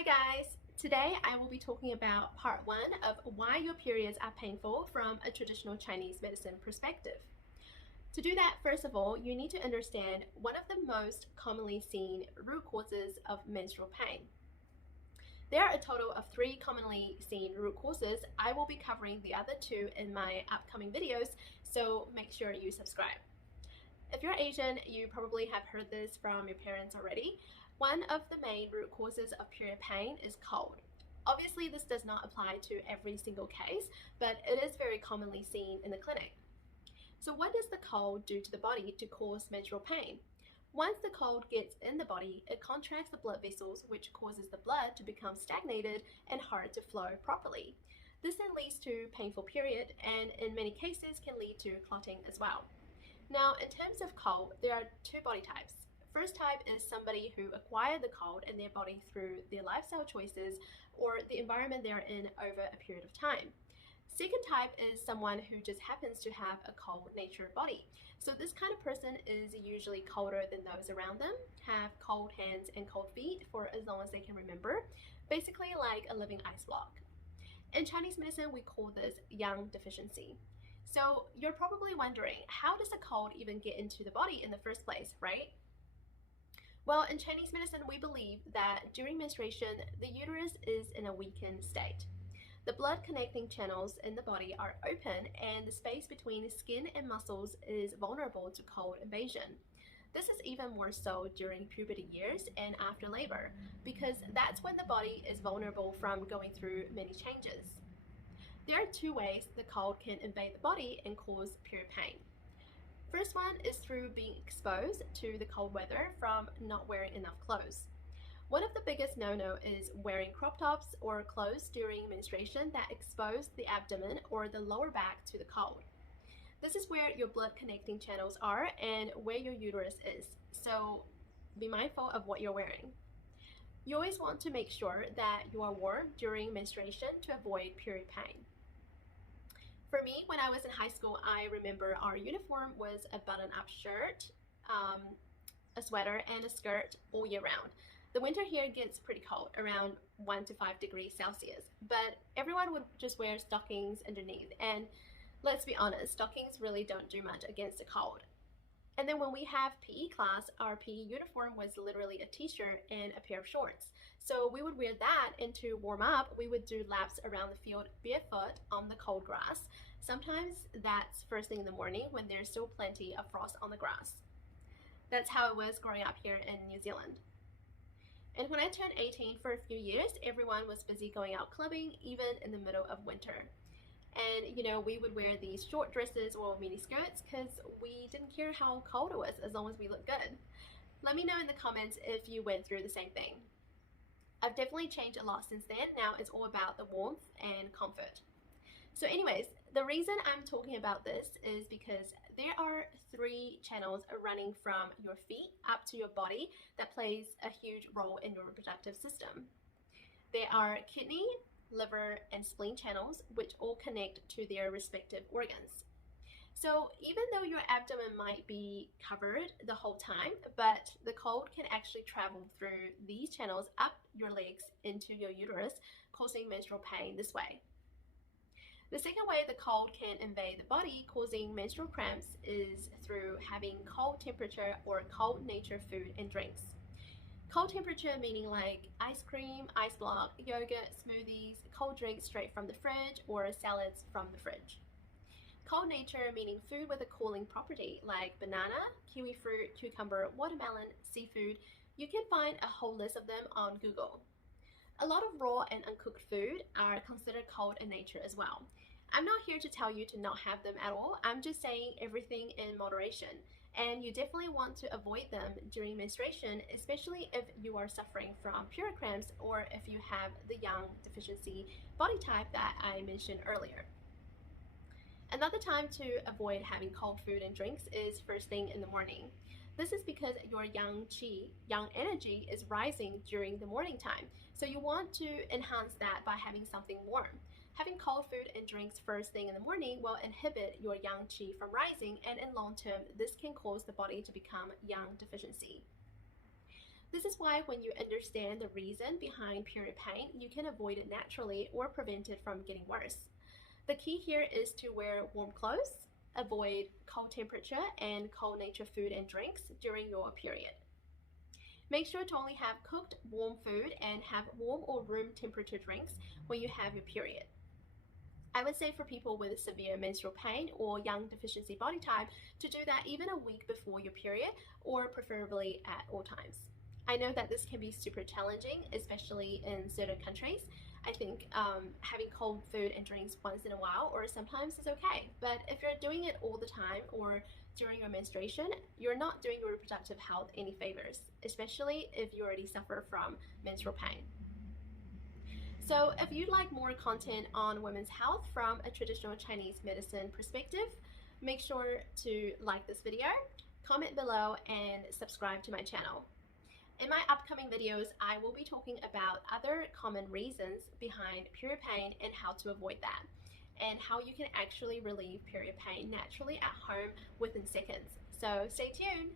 Hi guys! Today I will be talking about part 1 of why your periods are painful from a traditional Chinese medicine perspective. To do that, first of all, you need to understand one of the most commonly seen root causes of menstrual pain. There are a total of 3 commonly seen root causes. I will be covering the other 2 in my upcoming videos, so make sure you subscribe. If you're Asian, you probably have heard this from your parents already. One of the main root causes of period pain is cold. Obviously, this does not apply to every single case, but it is very commonly seen in the clinic. So what does the cold do to the body to cause menstrual pain? Once the cold gets in the body, it contracts the blood vessels, which causes the blood to become stagnated and hard to flow properly. This then leads to painful period and in many cases can lead to clotting as well. Now, in terms of cold, there are 2 body types. First type is somebody who acquired the cold in their body through their lifestyle choices or the environment they're in over a period of time. Second type is someone who just happens to have a cold nature body. So this kind of person is usually colder than those around them, have cold hands and cold feet for as long as they can remember, basically like a living ice block. In Chinese medicine, we call this yang deficiency. So you're probably wondering, how does a cold even get into the body in the first place, right? Well, in Chinese medicine, we believe that during menstruation, the uterus is in a weakened state. The blood connecting channels in the body are open and the space between the skin and muscles is vulnerable to cold invasion. This is even more so during puberty years and after labor, because that's when the body is vulnerable from going through many changes. There are 2 ways the cold can invade the body and cause period pain. First one is through being exposed to the cold weather from not wearing enough clothes. One of the biggest no-no is wearing crop tops or clothes during menstruation that expose the abdomen or the lower back to the cold. This is where your blood connecting channels are and where your uterus is, so be mindful of what you're wearing. You always want to make sure that you are warm during menstruation to avoid period pain. For me, when I was in high school, I remember our uniform was a button-up shirt, a sweater, and a skirt all year round. The winter here gets pretty cold, around 1 to 5 degrees Celsius, but everyone would just wear stockings underneath, and let's be honest, stockings really don't do much against the cold. And then when we have PE class, our PE uniform was literally a t-shirt and a pair of shorts. So we would wear that, and to warm up, we would do laps around the field barefoot on the cold grass. Sometimes that's first thing in the morning when there's still plenty of frost on the grass. That's how it was growing up here in New Zealand. And when I turned 18 for a few years, everyone was busy going out clubbing, even in the middle of winter. And we would wear these short dresses or mini skirts because we didn't care how cold it was as long as we looked good. Let me know in the comments if you went through the same thing. I've definitely changed a lot since then. Now it's all about the warmth and comfort. So anyways, the reason I'm talking about this is because there are 3 channels running from your feet up to your body that plays a huge role in your reproductive system. There are kidney, liver, and spleen channels, which all connect to their respective organs. So even though your abdomen might be covered the whole time, but the cold can actually travel through these channels up your legs into your uterus, causing menstrual pain this way. The second way the cold can invade the body, causing menstrual cramps, is through having cold temperature or cold nature food and drinks. Cold temperature meaning like ice cream, ice block, yogurt, smoothies, cold drinks straight from the fridge, or salads from the fridge. Cold nature meaning food with a cooling property like banana, kiwi fruit, cucumber, watermelon, seafood. You can find a whole list of them on Google. A lot of raw and uncooked food are considered cold in nature as well. I'm not here to tell you to not have them at all. I'm just saying everything in moderation. And you definitely want to avoid them during menstruation, especially if you are suffering from period cramps or if you have the yang deficiency body type that I mentioned earlier. Another time to avoid having cold food and drinks is first thing in the morning. This is because your yang qi, yang energy, is rising during the morning time. So you want to enhance that by having something warm. Having cold food and drinks first thing in the morning will inhibit your yang qi from rising, and in long term, this can cause the body to become yang deficiency. This is why when you understand the reason behind period pain, you can avoid it naturally or prevent it from getting worse. The key here is to wear warm clothes, avoid cold temperature and cold nature food and drinks during your period. Make sure to only have cooked warm food and have warm or room temperature drinks when you have your period. I would say for people with severe menstrual pain or young deficiency body type to do that even a week before your period, or preferably at all times. I know that this can be super challenging, especially in certain countries. I think having cold food and drinks once in a while or sometimes is okay. But if you're doing it all the time or during your menstruation, you're not doing your reproductive health any favors, especially if you already suffer from menstrual pain. So if you'd like more content on women's health from a traditional Chinese medicine perspective, make sure to like this video, comment below, and subscribe to my channel. In my upcoming videos, I will be talking about other common reasons behind period pain and how to avoid that, and how you can actually relieve period pain naturally at home within seconds. So stay tuned.